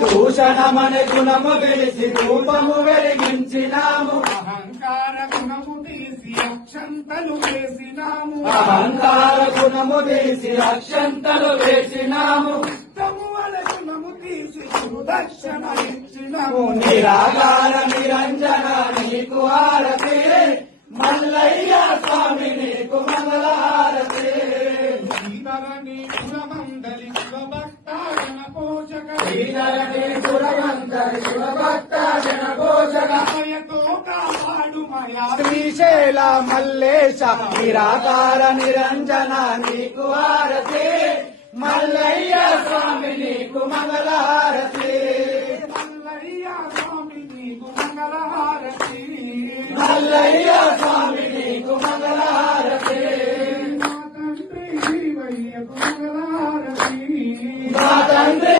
భూషణమని గుణము తెలిసి రూపము వెలిగించినాము, అహంకార గుణము తీసి అక్షంతలు వేసినాము, అహంకార గుణము తీసి అక్షంతలు వేసినాము, గుణము తీసి గురుదక్షిణ ఇచ్చినాము. నిరాకార నిరంజన నీకు హారతి, మల్లయ్య స్వామి నీకు మంగళహారతి. శ్రీధరణి గుణమందలి శివభక్త జన పోషక, శ్రీధరణి గుణమందలి శివభక్త జన పోషక, భయతో కాపాడు మయా శ్రీశైల మల్లేశ నిరాకార నిరంజన నీకు హారతి, మల్లయ్య స్వామి నీకు మంగళహారతి. మల్లయ్య స్వామి నీకు మంగళహారతి, మల్లయ్య స్వామి నీకు మంగళహారతి. మా తండ్రి శివయ్యకు మంగళహారతి. మా తండ్రి